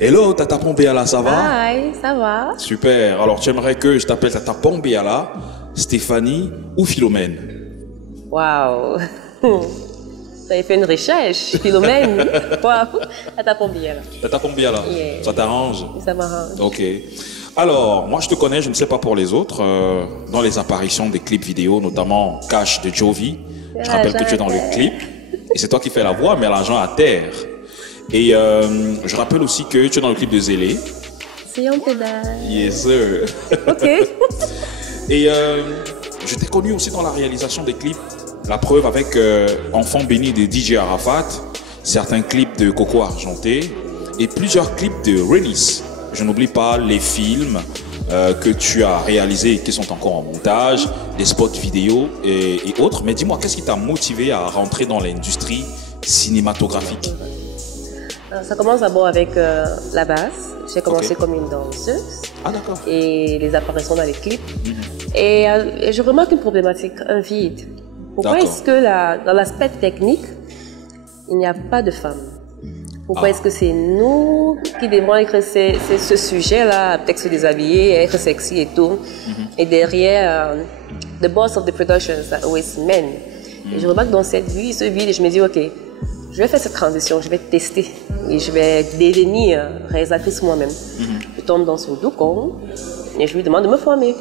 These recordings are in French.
Hello, Tata Pombeala, ça va? Hi, ça va? Super. Alors, tu aimerais que je t'appelle Tata Pombeala, Stéphanie ou Philomène? Waouh! Tu avais fait une recherche, Philomène. Waouh! Tata Pombeala. Tata Pombeala, Yeah. ça t'arrange? Ça m'arrange. Ok. Alors, moi je te connais, je ne sais pas pour les autres, dans les apparitions des clips vidéo, notamment Cash de Jovi. Je rappelle que tu es dans le clip et c'est toi qui fais la voix, mais l'argent à terre. Et je rappelle aussi que tu es dans le clip de Zélé. C'est un pédale. Yes, sir. Ok. Et je t'ai connu aussi dans la réalisation des clips. La preuve avec Enfant béni de DJ Arafat, certains clips de Coco Argenté et plusieurs clips de Renis. Je n'oublie pas les films que tu as réalisés et qui sont encore en montage, des spots vidéo et autres. Mais dis-moi, qu'est-ce qui t'a motivé à rentrer dans l'industrie cinématographique? Ça commence d'abord avec la base. J'ai commencé comme une danseuse. Ah d'accord. Et les apparitions dans les clips. Et je remarque une problématique, un vide. Pourquoi est-ce que dans l'aspect technique, il n'y a pas de femmes? Pourquoi est-ce que c'est nous qui devons écrire ce sujet-là, peut-être se déshabiller, être sexy et tout. Et derrière, the boss of the productions are always men. Et je remarque dans cette vie, ce vide, et je me dis, ok, je vais faire cette transition, je vais tester. Et je vais devenir réalisatrice moi-même. Je tombe dans ce Doucon et je lui demande de me former.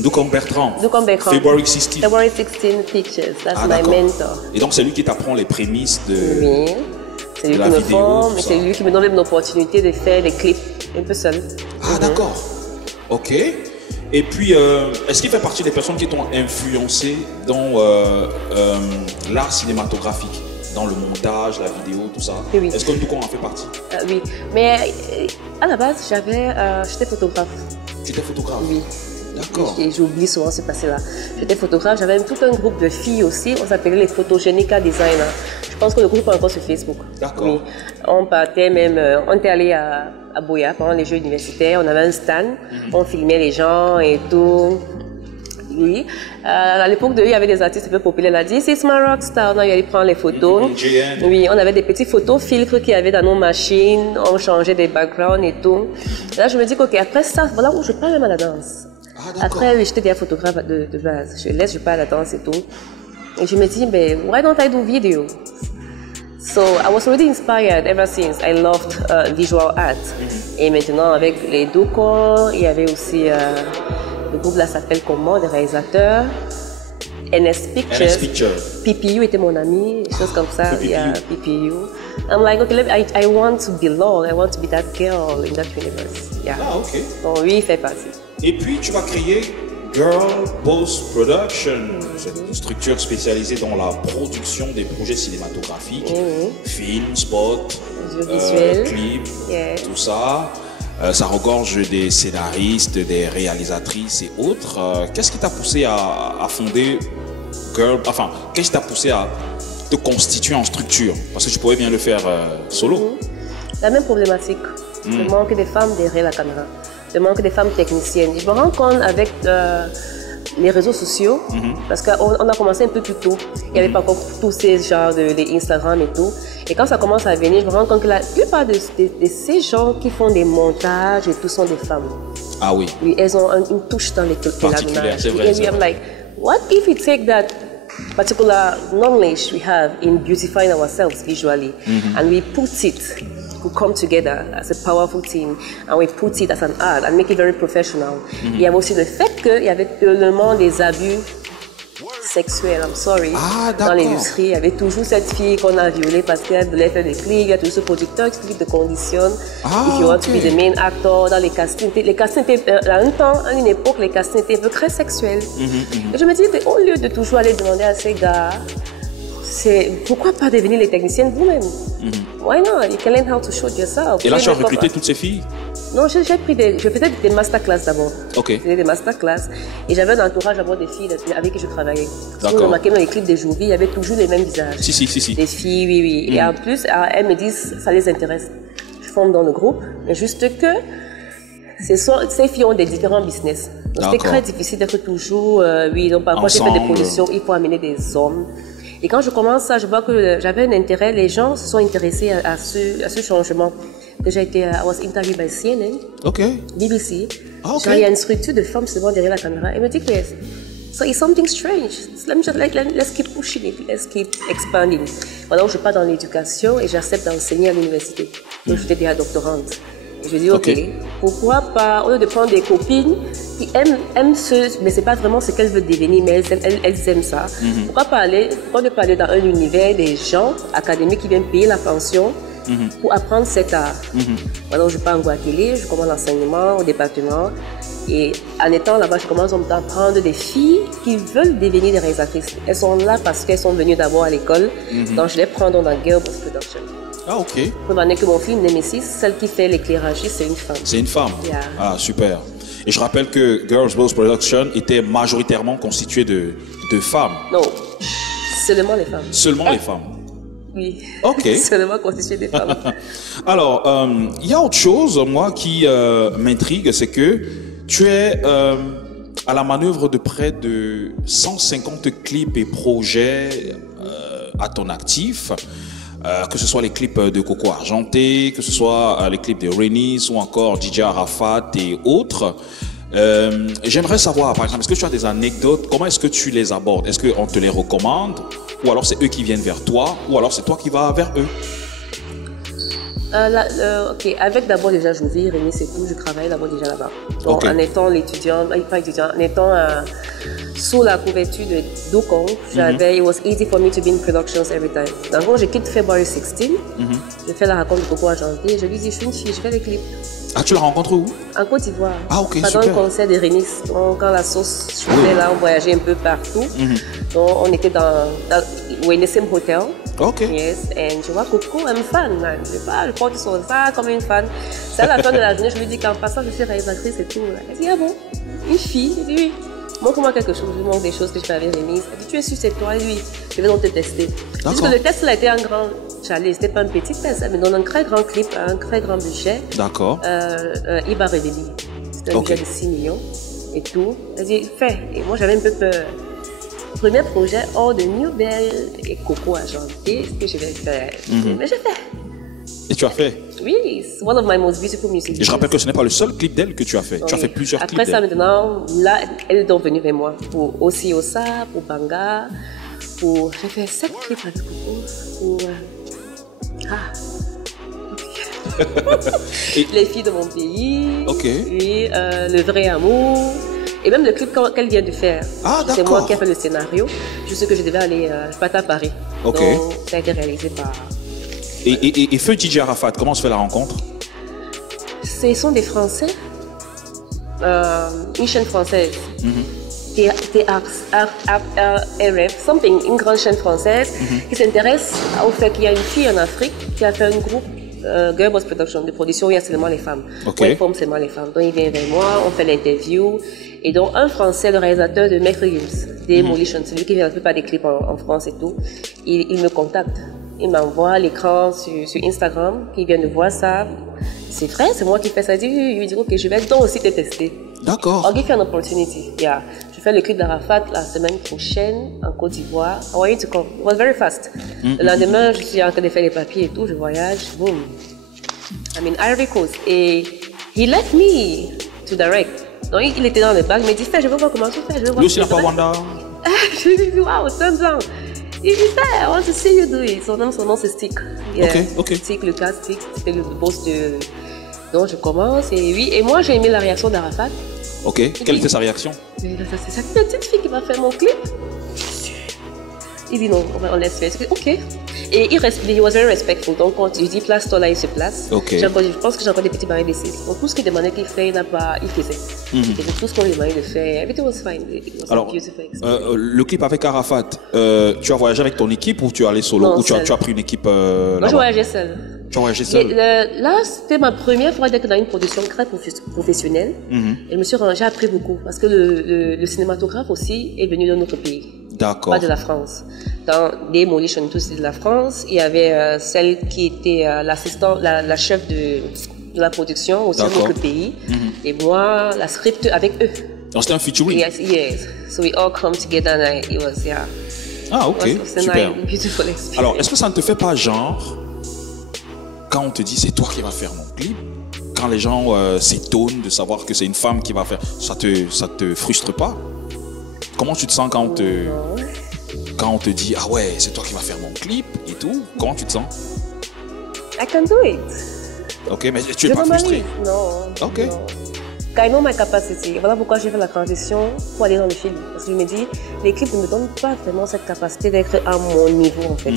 Doucon Bertrand. Doucon Bertrand. February 16. February 16 Pictures, that's my mentor. Et donc c'est lui qui t'apprend les prémices de... Oui. C'est lui qui me forme, c'est lui qui me donne l'opportunité de faire des clips un peu seul. Ah d'accord. Ok. Et puis, est-ce qu'il fait partie des personnes qui t'ont influencé dans l'art cinématographique, dans le montage, la vidéo, tout ça? Oui. Est-ce que Doucon en fait partie? Oui, mais à la base, j'étais photographe. Tu étais photographe? Oui. D'accord. J'oublie souvent ce passé-là. J'étais photographe, j'avais tout un groupe de filles aussi, on s'appelait les Photogénica Designers. Je pense que le groupe est encore sur Facebook. D'accord. Oui. On partait même, on était allé à Boya pendant les Jeux universitaires, on avait un stand, on filmait les gens et tout. Oui. À l'époque il y avait des artistes un peu populaires. Elle a dit, c'est ma rockstar. On allait prendre les photos. Oui, on avait des petits photos filtres qu'il y avait dans nos machines. On changeait des backgrounds et tout. Et là, je me dis, ok, après ça, voilà où je parle même à la danse. Ah, après, j'étais déjà photographe de base. Je parle à la danse et tout. Et je me dis, ben, why don't I do video? So I was already inspired ever since. I loved visual art. Et maintenant, avec les Doucon, il y avait aussi le groupe là s'appelle comment, des réalisateurs. NS Pictures. NS Pictures. PPU était mon ami, des choses comme ça. Yeah, PPU. I'm like, okay, I want to belong. I want to be that girl in that universe. Yeah. Ah, ok. Donc oui, il fait partie. Et puis, tu vas créer Girl Post Production. C'est une structure spécialisée dans la production des projets cinématographiques, films, spots, clips, tout ça. Ça regorge des scénaristes, des réalisatrices et autres. Qu'est-ce qui t'a poussé à fonder Girl... Enfin, qu'est-ce qui t'a poussé à te constituer en structure? Parce que tu pourrais bien le faire solo. La même problématique. Le manque des femmes derrière la caméra. Le manque des femmes techniciennes. Je me rends compte avec les réseaux sociaux, parce qu'on a commencé un peu plus tôt. Il n'y avait pas encore tous ces genres de Instagram et tout. Et quand ça commence à venir, je me rends compte que la plupart de ces gens qui font des montages et tout sont des femmes. Ah oui. Oui, elles ont une touche dans les particulière, c'est vrai. And I'm like, what if we take that particular knowledge we have in beautifying ourselves visually and we put it, we come together as a powerful team and we put it as an art and make it very professional. Il y avait aussi le fait qu'il y avait tellement des abus sexuels, I'm sorry, dans l'industrie. Il y avait toujours cette fille qu'on a violée parce qu'elle voulait faire des clips. Il y a toujours ce producteur qui te conditionne. If you want to be the main actor, dans les castings étaient, à un temps, à une époque, les castings étaient très sexuels. Et je me dis, au lieu de toujours aller demander à ces gars, pourquoi pas devenir les techniciennes vous-même? Why not? You can learn how to shoot yourself. Et là, tu as recruté toutes ces filles? Non, je faisais des masterclass d'abord. Ok. Je faisais des masterclass. Et j'avais un entourage d'abord des filles avec qui je travaillais. D'accord. Vous remarquez dans les clips des Jouvy, il y avait toujours les mêmes visages. Si. Des filles, oui. Et en plus, elles me disent, ça les intéresse. Je forme dans le groupe. Mais juste que, ces filles ont des différents business. C'était très difficile d'être toujours, donc parfois j'ai fait des productions, il faut amener des hommes. Et quand je commence ça, je vois que j'avais un intérêt, les gens se sont intéressés à ce changement. Déjà été, I was interviewed by CNN, BBC. Genre, il y a une structure de femmes seulement derrière la caméra. Elle me dit que, so it's something strange. Let's keep pushing it, let's keep expanding. Voilà, je pars dans l'éducation et j'accepte d'enseigner à l'université. Donc j'étais déjà doctorante. Et je dis, ok, pourquoi pas, au lieu de prendre des copines qui aiment mais c'est pas vraiment ce qu'elles veulent devenir, mais elles aiment ça. Pourquoi ne pas aller dans un univers des gens académiques qui viennent payer la pension pour apprendre cet art. Alors je pars en Guadeloupe, je commence l'enseignement au département. Et en étant là-bas, je commence à prendre des filles qui veulent devenir des réalisatrices. Elles sont là parce qu'elles sont venues d'abord à l'école. Donc je les prends dans Girl Boss Production. Ah, ok. Preuve que mon film Nemesis, celle qui fait l'éclairage, c'est une femme. C'est une femme? Yeah. Ah, super. Et je rappelle que Girls Boss Production était majoritairement constituée de femmes. Non, seulement les femmes. Seulement les femmes? Oui. Ok. Seulement constituée de femmes. Alors, il y a autre chose, moi, qui m'intrigue, c'est que tu es à la manœuvre de près de 150 clips et projets à ton actif. Que ce soit les clips de Coco Argenté, que ce soit les clips de Renis ou encore DJ Arafat et autres. J'aimerais savoir, par exemple, est-ce que tu as des anecdotes? Comment est-ce que tu les abordes? Est-ce qu'on te les recommande? Ou alors c'est eux qui viennent vers toi? Ou alors c'est toi qui vas vers eux? Ok, avec d'abord déjà Jouvy, Renis et tout, je travaillais d'abord déjà là-bas. Donc en étant en étant sous la couverture de Dokong, it was easy for me to be in productions every time. Donc je quitte February 16, je fais la rencontre de Coco Argenté, je lui dis je suis une fille, je fais des clips. Ah, tu la rencontres où? En Côte d'Ivoire. Ah, ok, pendant un concert de Renis. Donc quand la sauce chauffait là, on voyageait un peu partout. Donc on était dans the same hotel. Ok. Yes, et je vois Coco, elle me fan. Je porte sur ça comme une fan. C'est à la fin de la journée, je lui dis qu'en passant, je suis réalisatrice et tout. Elle dit, ah bon, une fille? Je dis, oui. Montre-moi quelque chose, je lui montre des choses que je fais avec Renis. Elle dit, tu es sûre c'est toi? Oui, je vais donc te tester. Parce que le test, là, était un grand challenge, c'était pas un petit test, elle me donne un très grand clip, un très grand budget. D'accord. Iba Rebelli. C'était un budget de 6 millions et tout. Elle dit, fais. Et moi, j'avais un peu peur. Premier projet, hors de New Belle et Coco Argenté, ce que je vais faire. Mais j'ai fait. Et tu as fait? Oui, it's one of my most beautiful music videos. Et je rappelle que ce n'est pas le seul clip d'elle que tu as fait. Oui. Tu as fait plusieurs clips d'elle. Après ça, maintenant, là, elle est donc venue vers moi pour aussi Osa, pour Banga, pour... J'ai fait 7 clips avec Coco, pour... Les filles de mon pays. Ok. Et Le vrai amour. Et même le clip qu'elle vient de faire. Ah, d'accord. C'est moi qui ai fait le scénario. Je sais que je devais aller à Paris. Ok. Donc, ça a été réalisé par... Et Feu DJ Arafat, comment se fait la rencontre? Ce sont des Français. Une chaîne française. TRF, une grande chaîne française qui s'intéresse au fait qu'il y a une fille en Afrique qui a fait un groupe Girl Boss Production de production où il y a seulement les femmes. Où elle forme seulement les femmes. Donc il vient vers moi, on fait l'interview. Et donc un Français, le réalisateur de Maître Gims, Demolition, celui qui vient la plupart des clips en France et tout, il me contacte. Il m'envoie l'écran sur Instagram, qu'il vient de voir ça. C'est vrai, c'est moi qui fais ça. Il lui dit, ok, je vais donc aussi te tester. D'accord. I'll give you an opportunity. Yeah. Je fais le clip d'Arafat la semaine prochaine en Côte d'Ivoire. I want you to come. It was very fast. Le lendemain, je suis en train de faire les papiers et tout, je voyage. Boom. I'm in Ivory Coast. Et he left me to direct. Donc il était dans le bac, il m'a dit, fais, je veux voir comment tu fais. Lui aussi n'a pas Wanda. Je lui ai dit, wow, thumbs down. Il dit, I want to see you do it. Son nom c'est Stick. Yeah. Ok. Stick, Lucas Stick, c'était le boss de... Donc je commence et oui. Et moi j'ai aimé la réaction d'Arafat. Ok, quelle était sa réaction? C'est cette petite fille qui m'a fait mon clip. Il dit non, on laisse faire. Ok. Et he was very respectful. Donc, quand il dit place-toi là, il se place. Okay. Je pense que j'ai encore des petits barils d'essai. Donc, tout ce qu'il demandait qu'il fait, il faisait. Il faisait tout ce qu'on lui demandait de faire. Everything was fine. Alors, le clip avec Arafat, tu as voyagé avec ton équipe ou tu es allé solo? Non, ou tu as pris une équipe Moi, je voyageais seule. Tu as voyagé seule? Là, c'était ma première fois d'être dans une production très professionnelle. Et j'ai appris beaucoup. Parce que le cinématographe aussi est venu d'un autre pays. D'accord. Pas de la France. Dans Demolition, tout c'est de la France. Il y avait celle qui était l'assistante, la chef de la production aussi d'un autre pays. Et moi, la script avec eux. Donc c'était un featuring? Yes. So we all come together and it was, yeah. Ah, ok. Super. Beautiful experience. Alors, est-ce que ça ne te fait pas genre, quand on te dit c'est toi qui vas faire mon clip, quand les gens s'étonnent de savoir que c'est une femme qui va faire, ça te frustre pas? Comment tu te sens quand on te dit ah ouais, c'est toi qui vas faire mon clip et tout? Comment tu te sens? I can do it. Ok, mais tu es pas frustré? Non. Ok. Non. I know my capacity. Voilà pourquoi j'ai fait la transition pour aller dans le film. Parce que je me dis, les clips ne me donnent pas vraiment cette capacité d'être à mon niveau en fait.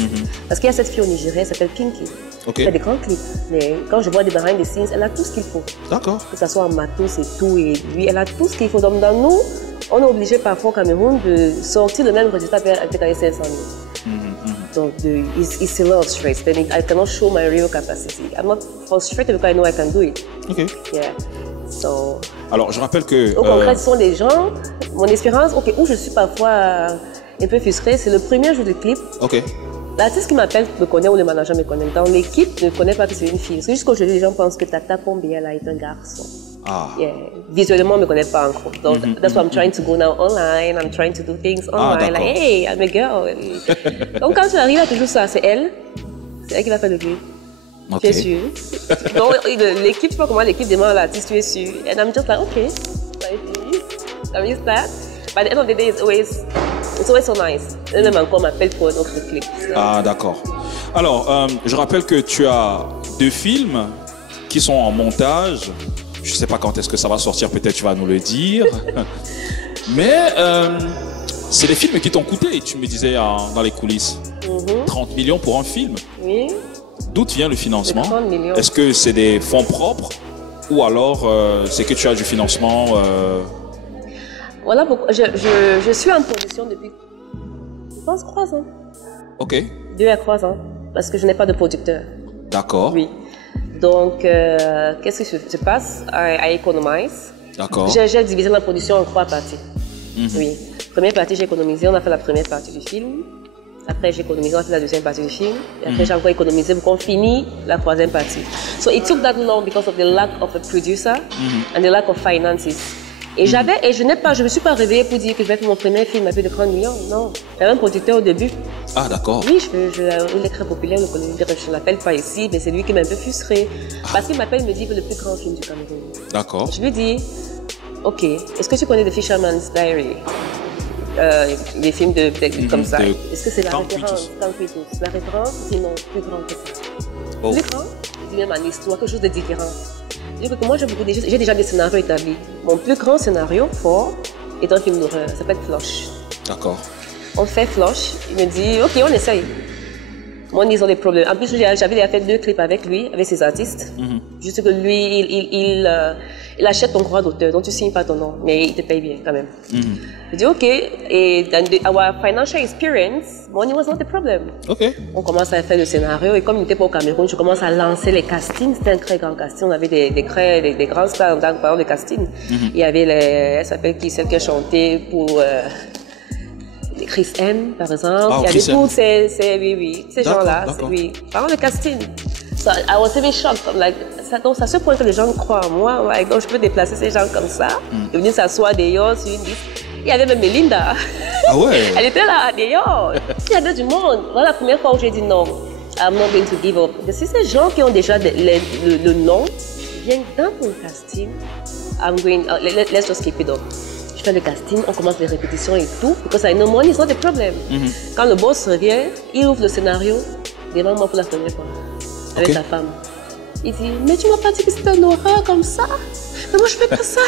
Parce qu'il y a cette fille au Nigeria, elle s'appelle Pinky. Okay. Elle a des grands clips. Mais quand je vois des behind the scenes, elle a tout ce qu'il faut. D'accord. Que ce soit en matos et tout, et lui, elle a tout ce qu'il faut. Donc dans nous, on est obligé parfois au Cameroun de sortir le même résultat avec les 500 000. Donc, it's a lot of stress. Then I cannot show my real capacity. I'm not frustrated because I know I can do it. Ok. Yeah. So, alors, je rappelle que... Au concret, ce sont des gens, mon expérience, où je suis parfois un peu frustrée, c'est le premier jour du clip. Ok. L'artiste qui m'appelle me connaît ou le manager me connaît. Dans l'équipe, ne connaît pas que c'est une fille. C'est juste qu'aujourd'hui, les gens pensent que Tata Pombiela est un garçon. Ah. Yeah. Visuellement, on ne me connaît pas encore. Donc, that's why I'm trying to go now online. I'm trying to do things online. Like, hey, I'm a girl. Donc, quand tu arrives à toujours ça, c'est elle qui va faire le clip. Okay. Tu es sûr? Donc, l'équipe, je sais pas comment l'équipe demande à l'artiste, tu es sûr? And I'm just like, okay, I'm used to that. But at the end of the day, it's always so nice. Elle même encore m'appelle pour un autre clip. So. Ah, d'accord. Alors, je rappelle que tu as 2 films qui sont en montage. Je ne sais pas quand est-ce que ça va sortir, peut-être tu vas nous le dire. Mais c'est des films qui t'ont coûté, tu me disais dans les coulisses. 30 millions pour un film. Oui. D'où vient le financement? 30 millions. Est-ce que c'est des fonds propres ou alors c'est que tu as du financement Voilà pourquoi je suis en production depuis, je pense, 3 ans. Ok. 2 à 3 ans, parce que je n'ai pas de producteur. D'accord. Oui. Donc, qu'est-ce qui se passe? I economize. D'accord. J'ai divisé la production en 3 parties. Oui. Première partie, j'ai économisé, on a fait la première partie du film. Après, j'ai économisé, on a fait la deuxième partie du film. Et après, j'ai encore économisé pour qu'on finisse la 3e partie. So it took that long because of the lack of a producer and the lack of finances. Et je me suis pas réveillée pour dire que je vais faire mon premier film à plus de 30 millions. Non. J'avais un producteur au début. Ah, d'accord. Oui, il est très populaire, je ne l'appelle pas ici, mais c'est lui qui m'a un peu frustrée. Parce qu'il m'appelle, il me dit que le plus grand film du Cameroun. D'accord. Je lui dis, ok, est-ce que tu connais The Fisherman's Diary? Les films comme ça. Est-ce que c'est la référence? La référence, sinon plus grand que ça. Oh. Plus grand, je dis même en histoire, quelque chose de différent. Je dis que moi, j'ai déjà des scénarios établis. Mon plus grand scénario fort est un film d'horreur, ça s'appelle Flush. D'accord. On fait Flush, il me dit, ok, on essaye. Moi, ils ont des problèmes. En plus, j'avais déjà fait 2 clips avec lui, avec ses artistes. Juste que lui, il achète ton droit d'auteur, donc tu signes pas ton nom, mais il te paye bien quand même. Je dis, ok, et dans our financial experience, money was not a problem. Ok. On commence à faire le scénario, et comme il n'était pas au Cameroun, je commence à lancer les castings. C'était un très grand casting, on avait des grands stars dans parlant de casting. Il y avait elle s'appelle qui, celle qui a chanté pour... Chris M, par exemple. Ah, il y avait tous ces gens-là. Oui. Parlant de casting. So I was even shocked. Like, donc, c'est à ce point que les gens croient en moi. Like, donc, je peux déplacer ces gens comme ça. Et venir s'asseoir d'ailleurs sur une liste. Il y avait même Melinda. Ah ouais? Elle était là, d'ailleurs. Il y avait du monde. Voilà la première fois où j'ai dit non. I'm not going to give up. Si ces gens qui ont déjà le nom viennent dans ton casting, let's just keep it up. Je fais le casting, on commence les répétitions et tout, because I know money is not a problem. Quand le boss revient, il ouvre le scénario devant moi pour la première fois, avec sa femme. Il dit, mais tu m'as pas dit que c'était une horreur comme ça? Mais moi je fais pas ça.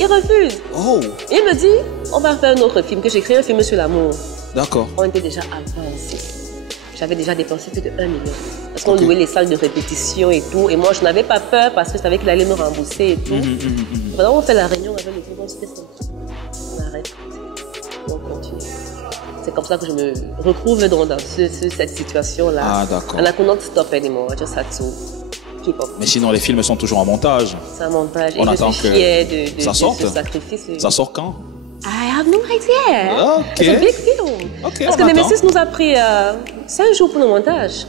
Il refuse. Oh. Il me dit, on va faire un autre film, que j'ai créé un film sur l'amour. D'accord. On était déjà avancés. j'avais déjà dépensé plus de 1 million. Parce qu'on louait les salles de répétition et tout. Et moi, je n'avais pas peur parce que je savais qu'il allait me rembourser et tout. Pendant qu'on fait la réunion avec le groupe, on se fait ça. On arrête. On continue. C'est comme ça que je me retrouve dans cette situation-là. Ah, d'accord. And I could not stop anymore. I just had to keep up. Mais sinon, les films sont toujours en montage. C'est un montage. On et attend je suis fière de ça sorte. ce sacrifice. Ça sort quand? I have no idea. Ok. C'est un big film. Ok, Parce que Nemesis nous a pris 5 jours pour le montage.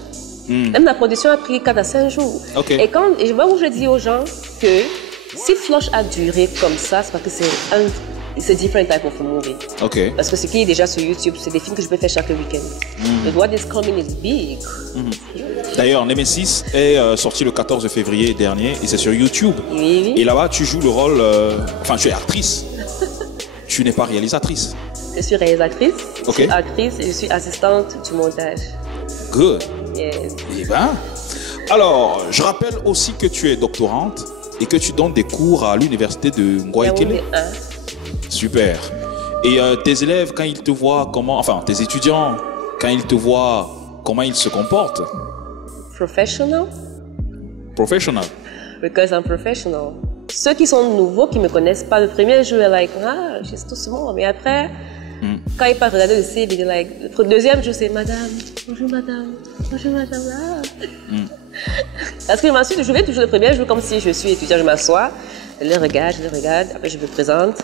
Même la production a pris 4 à 5 jours. Ok. Et je vois où je dis aux gens que si Flush a duré comme ça, c'est parce que c'est different type of movie. Ok. Parce que ce qui est déjà sur YouTube, c'est des films que je peux faire chaque week-end. But what is coming is big. D'ailleurs, Nemesis est sorti le 14 février dernier et c'est sur YouTube. Oui. Et là-bas, tu joues le rôle... Enfin, tu es actrice. Tu n'es pas réalisatrice. Je suis réalisatrice, Ok. je suis actrice et je suis assistante du montage. Good. Yes. Eh ben, alors, je rappelle aussi que tu es doctorante et que tu donnes des cours à l'université de Ngoïkele. Yaoundé 1. Super. Et tes élèves, quand ils te voient comment... Enfin, tes étudiants, quand ils te voient, comment ils se comportent? Professional. Professional. Because I'm professional. Ceux qui sont nouveaux, qui ne me connaissent pas, le premier jour, like, ah, she's too small. Mais après, quand ils partent regarder le CV, ils like, le deuxième jour, c'est madame, bonjour madame, ah. Parce que je vais toujours le premier jour comme si je suis étudiant, je m'assois, je les regarde, après je me présente,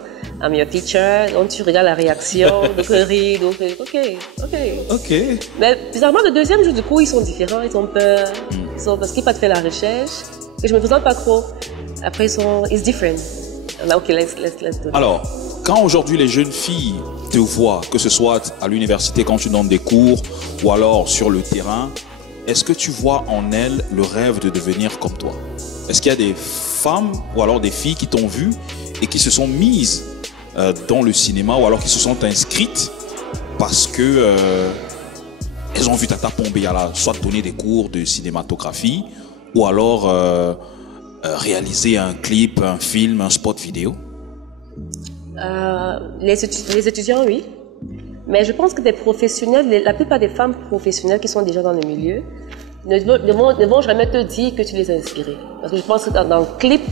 I'm your teacher, donc tu regardes la réaction, donc je ris, donc ok. Mais bizarrement, le deuxième jour du cours, ils sont différents, ils ont peur, parce qu'ils partent faire la recherche, et je me présente pas trop. Après, it's different. Là, ok, let's do it. Alors, quand aujourd'hui les jeunes filles te voient, que ce soit à l'université quand tu donnes des cours ou alors sur le terrain, est-ce que tu vois en elles le rêve de devenir comme toi? Est-ce qu'il y a des femmes ou alors des filles qui t'ont vu et qui se sont mises dans le cinéma ou alors qui se sont inscrites parce que elles ont vu Tata Pombe-Yala soit donner des cours de cinématographie ou alors réaliser un clip, un film, un spot vidéo? Les étudiants, oui. Mais je pense que des professionnels, la plupart des femmes professionnelles qui sont déjà dans le milieu, ne vont jamais te dire que tu les as inspirées. Parce que je pense que dans le clip,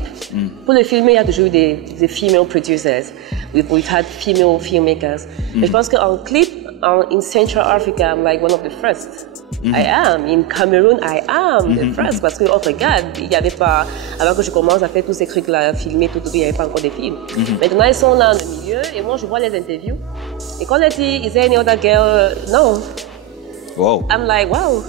pour le filmer, il y a toujours des female producers. We've had female filmmakers. Mais je pense qu'en clip, in Central Africa, I'm like one of the first. I am. In Cameroon, I am the first. Parce que, oh, regarde, il n'y avait pas, avant que je commence à faire tous ces trucs-là, filmer, tout, il n'y avait pas encore de films. Maintenant, ils sont là dans le milieu et moi, je vois les interviews. Et quand on dit, is there any other girl? Non. Wow. I'm like, wow.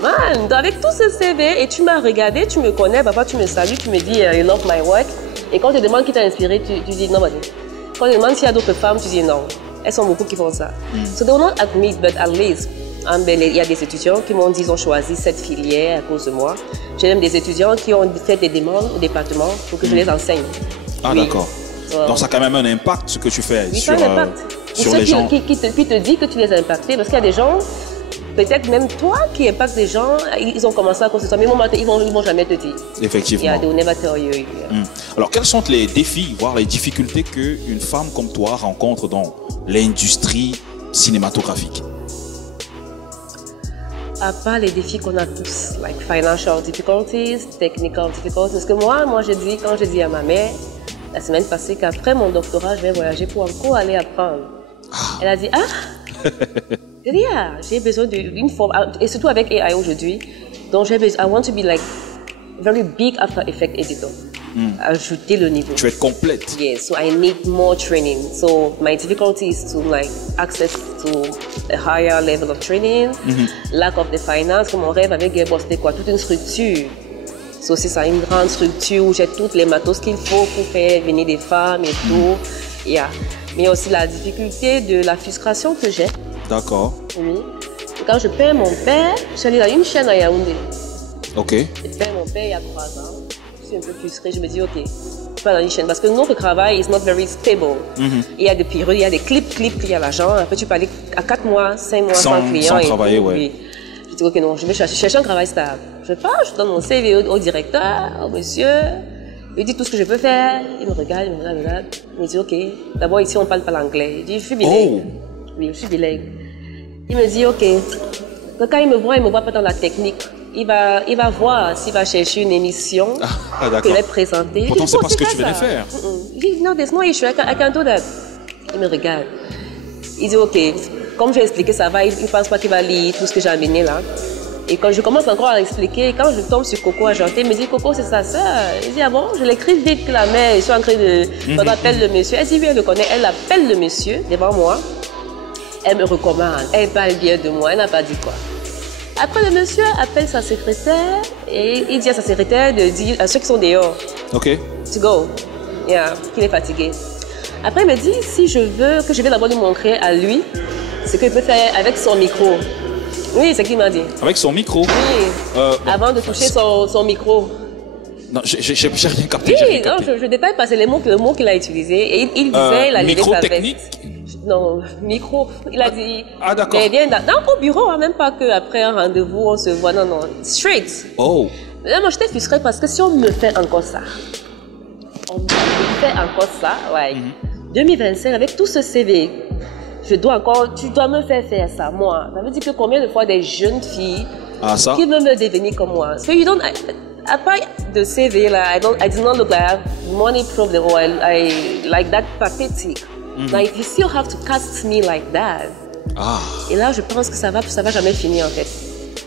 Man, avec tout ce CV, et tu m'as regardé, tu me connais, papa, tu me salues, tu me dis, you love my work. Et quand je te demande qui t'a inspiré, tu dis non, madame. Quand je te demande s'il y a d'autres femmes, tu dis non. Elles sont beaucoup qui font ça. So they will not admit, but at least, il y a des étudiants qui m'ont dit qu'ils ont choisi cette filière à cause de moi. J'ai même des étudiants qui ont fait des demandes au département pour que je les enseigne. Ah, oui. D'accord. Donc ça a quand même un impact, ce que tu fais oui, sur les gens. Qui te dit que tu les as impactés, parce qu'il y a des gens, peut-être même toi qui impactes des gens, ils ont commencé à cause de toi, mais ils vont jamais te dire. Effectivement. Yeah, they will never tell you. Yeah. Alors, quels sont les défis, voire les difficultés qu'une femme comme toi rencontre dans l'industrie cinématographique? À part les défis qu'on a tous, like financial difficulties, technical difficulties. Parce que moi, quand je dis à ma mère, la semaine passée, qu'après mon doctorat, je vais voyager pour encore aller apprendre. Elle a dit, ah! J'ai dit, ah, j'ai besoin d'une forme, et surtout avec AI aujourd'hui, donc I want to be like very big After Effects editor. Ajouter le niveau. Tu veux être complète. Yes, so I need more training. So my difficulty is to like access to a higher level of training, lack of the finance. Mon rêve avec Gearbox, c'était quoi? Toute une structure. So c'est ça, une grande structure où j'ai toutes les matos qu'il faut pour faire venir des femmes et tout. Yeah. Mais il y a aussi la difficulté de la frustration que j'ai. D'accord. Oui. Quand je perds mon père, je suis allée dans une chaîne à Yaoundé. Ok. Je perds mon père il y a 3 ans. Je suis un peu frustrée. Je me dis, ok, je suis pas dans une chaîne. Parce que notre travail is not very stable. Il y a des périodes, il y a des clips, il y a l'argent. Après, tu peux aller à 4 mois, 5 mois sans client. Sans travailler, ouais. Oui. Je dis, ok, non, je vais chercher un travail stable. Je pars, je donne mon CV au directeur, au monsieur. Il me dit tout ce que je peux faire. Il me regarde. Il me dit, ok, d'abord ici, on ne parle pas l'anglais. Il dit, je suis bilingue. Oh. Oui, je suis bilingue. Il me dit, ok, que quand il me voit pas dans la technique. Il va voir s'il va chercher une émission que je vais présenter. Pourtant, c'est pas ce que tu venais faire. Je dis, no, there's no issue, I can do that. Il me regarde. Il dit, OK, comme j'ai expliqué, ça va, il ne pense pas qu'il va lire tout ce que j'ai amené là. Et quand je commence encore à expliquer, quand je tombe sur Coco à chanter, il me dit, Coco, c'est sa sœur. Il dit, ah bon, je l'écris vite que la mère, je suis en train de... On appelle le monsieur. Elle dit, oui, elle le connaît. Elle appelle le monsieur devant moi. Elle me recommande. Elle parle bien de moi. Elle n'a pas dit quoi. Après, le monsieur appelle sa secrétaire et il dit à sa secrétaire de dire à ceux qui sont dehors, OK, to go, qu'il est fatigué. Après, il me dit, si je veux, que je vais d'abord lui montrer à lui ce qu'il peut faire avec son micro. Oui, c'est ce qu'il m'a dit. Avec son micro? Oui, avant de toucher son micro. Non, j'ai rien capté. Oui, non, je détaille pas, c'est le mot qu'il a utilisé. Et il disait, il a levé sa veste. Non, micro. Il a dit. Ah, d'accord. Dans au bureau, même pas qu'après un rendez-vous, on se voit. Non, straight. Oh. Là, moi, j'étais frustrée parce que si on me fait encore ça, ouais. 2025, avec tout ce CV, tu dois me faire ça, moi. Ça veut dire que combien de fois des jeunes filles qui veulent me devenir comme moi. Parce que à part de CV, là, I do not look like money problem or I like that pathetic. Like, you still have to cast me like that. Et là, je pense que ça va jamais finir, en fait.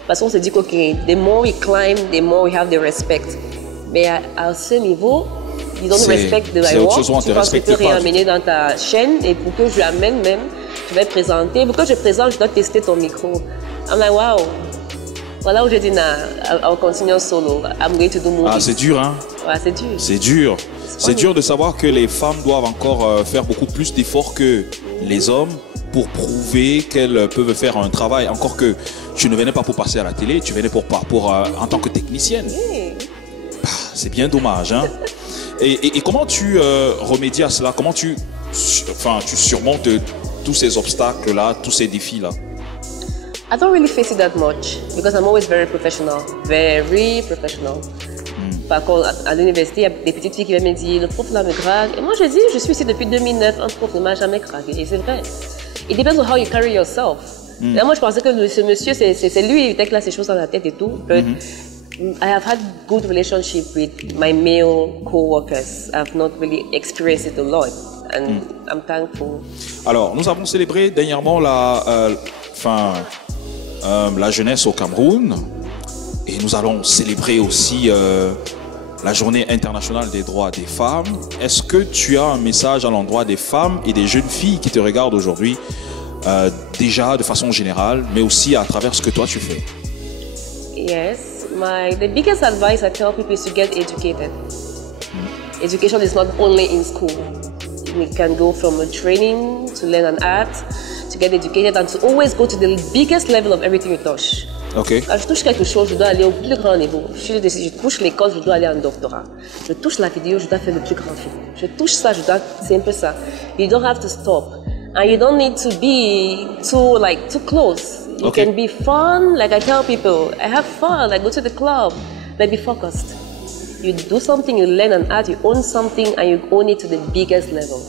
Parce qu'on se dit que, OK, the more we climb, the more we have the respect. Mais à ce niveau, you don't respect the work. Tu penses que tu peux réamener dans ta chaîne et pour que je l'amène même, je vais présenter. Pour que je présente, je dois tester ton micro. I'm like, wow. Voilà où j'ai dit, I'll continue solo. I'm going to do movies. Ah, c'est dur, hein? Ouais, c'est dur. C'est dur. C'est dur de savoir que les femmes doivent encore faire beaucoup plus d'efforts que les hommes pour prouver qu'elles peuvent faire un travail. Encore que tu ne venais pas pour passer à la télé, tu venais pour en tant que technicienne. Oui. C'est bien dommage, hein? Et comment tu remédies à cela? Comment tu surmontes tous ces obstacles-là, tous ces défis-là? I don't really face it that much because I'm always very professional. Very professional. Par contre, à l'université, il y a des petites filles qui viennent me dire, le prof là me drague. Et moi, je dis, je suis ici depuis 2009, un prof ne m'a jamais dragué. Et c'est vrai. It depends on how you carry yourself. Là, moi, je pensais que ce monsieur, c'est lui, il était là ces choses dans la tête et tout. But I have had good relationship with my male co-workers. I've not really experienced it a lot. And I'm thankful. Alors, nous avons célébré dernièrement la jeunesse au Cameroun. Et nous allons célébrer aussi la journée internationale des droits des femmes. Est-ce que tu as un message à l'endroit des femmes et des jeunes filles qui te regardent aujourd'hui, déjà de façon générale, mais aussi à travers ce que toi tu fais? Yes, the biggest advice I tell people is to get educated. Education is not only in school. We can go from a training to learn an art, to get educated and to always go to the biggest level of everything you touch. Okay. Quand je touche quelque chose, je dois aller au plus grand niveau. Je touche l'école, je dois aller en doctorat. Je touche la vidéo, je dois faire le plus grand film. Je touche ça, c'est un peu ça. You don't have to stop. And you don't need to be too close. You can be fun, like I tell people, I have fun, I go to the club, but be focused. You do something, you learn an art, you own something, and you own it to the biggest level.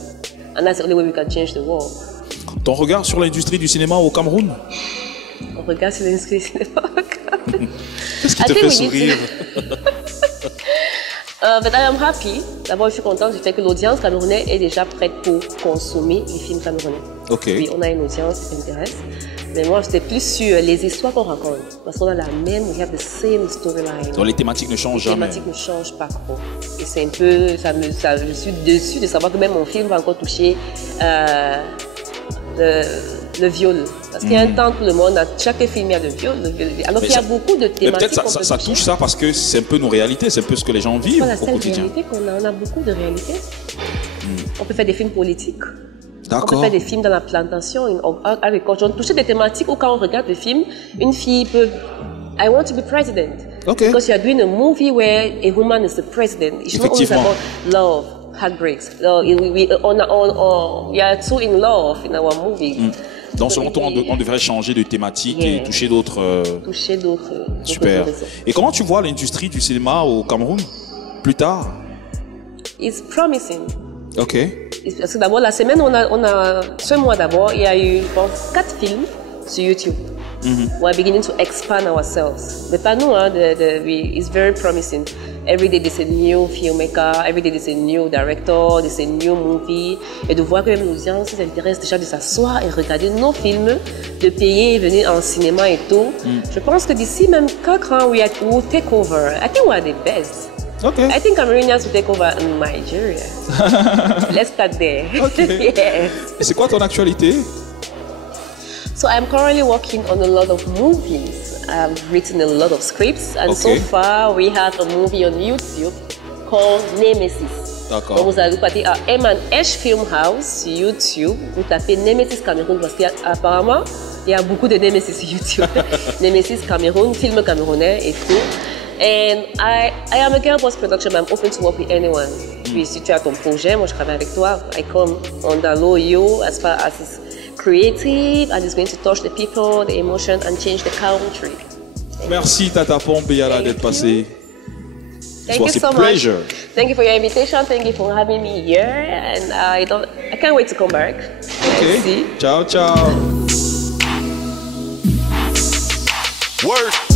And that's the only way we can change the world. Ton regard sur l'industrie du cinéma au Cameroun? On regarde sur l'industrie du cinéma au Cameroun. Qu'est-ce qui te fait sourire? But I am happy. D'abord, je suis contente du fait que l'audience camerounaise est déjà prête pour consommer les films camerounais. Okay. Oui, on a une audience qui s'intéresse. Mais moi, j'étais plus sur les histoires qu'on raconte. Parce qu'on a la même, we have the same storyline. Donc les thématiques ne changent jamais. Les thématiques ne changent pas trop. Et c'est un peu, je suis déçue de savoir que même mon film va encore toucher le viol. Parce qu'il y a un temps, tout le monde, à chaque film, il y a le viol. Alors qu'il y a beaucoup de thématiques. Peut-être ça touche ça parce que c'est un peu nos réalités, c'est un peu ce que les gens vivent au quotidien. C'est la seule réalité qu'on a. On a beaucoup de réalités. On peut faire des films politiques. D'accord. On peut faire des films dans la plantation, agriculture. On touche des thématiques où quand on regarde le film, une fille peut... I want to be president. Okay. Because you are doing a movie where a woman is the president. It's not always about love, heartbreaks. We are too in love in our movies. Donc selon toi, on devrait changer de thématique et toucher d'autres... Toucher d'autres... Super. Et comment tu vois l'industrie du cinéma au Cameroun plus tard? It's promising. Ok. Parce que d'abord, la semaine, ce mois d'abord, il y a eu, je pense, 4 films sur YouTube. We're beginning to expand ourselves. Mais pas nous, hein, it's very promising. Every day there's a new filmmaker, every day there's a new director, there's a new movie. Et de voir que même l'audience s'intéresse déjà de s'asseoir et regarder nos films, de payer et venir en cinéma et tout. Je pense que d'ici même 4 ans, we'll take over. I think we're the best. Okay. I think Cameroonians will take over in Nigeria. Let's start there. Okay. Yes. Et c'est quoi ton actualité? So I'm currently working on a lot of movies. I've written a lot of scripts, and so far we have a movie on YouTube called Nemesis. D'accord. Donc vous allez partir à M&H Filmhouse sur YouTube. Vous tapez Nemesis Cameroun parce qu'apparemment il y a beaucoup de Nemesis sur YouTube. Nemesis Cameroun, film camerounais et tout. And I am a girl boss production, but I'm open to work with anyone. Puis si tu as ton projet, moi je travaille avec toi. I come under you as far as it's creative and it's going to touch the people, the emotion and change the country. Merci Tata Pombe Yala d'être passée. Thank you so much. Thank you for your invitation. Thank you for having me here, and I can't wait to come back. Okay. Ciao, ciao. Word.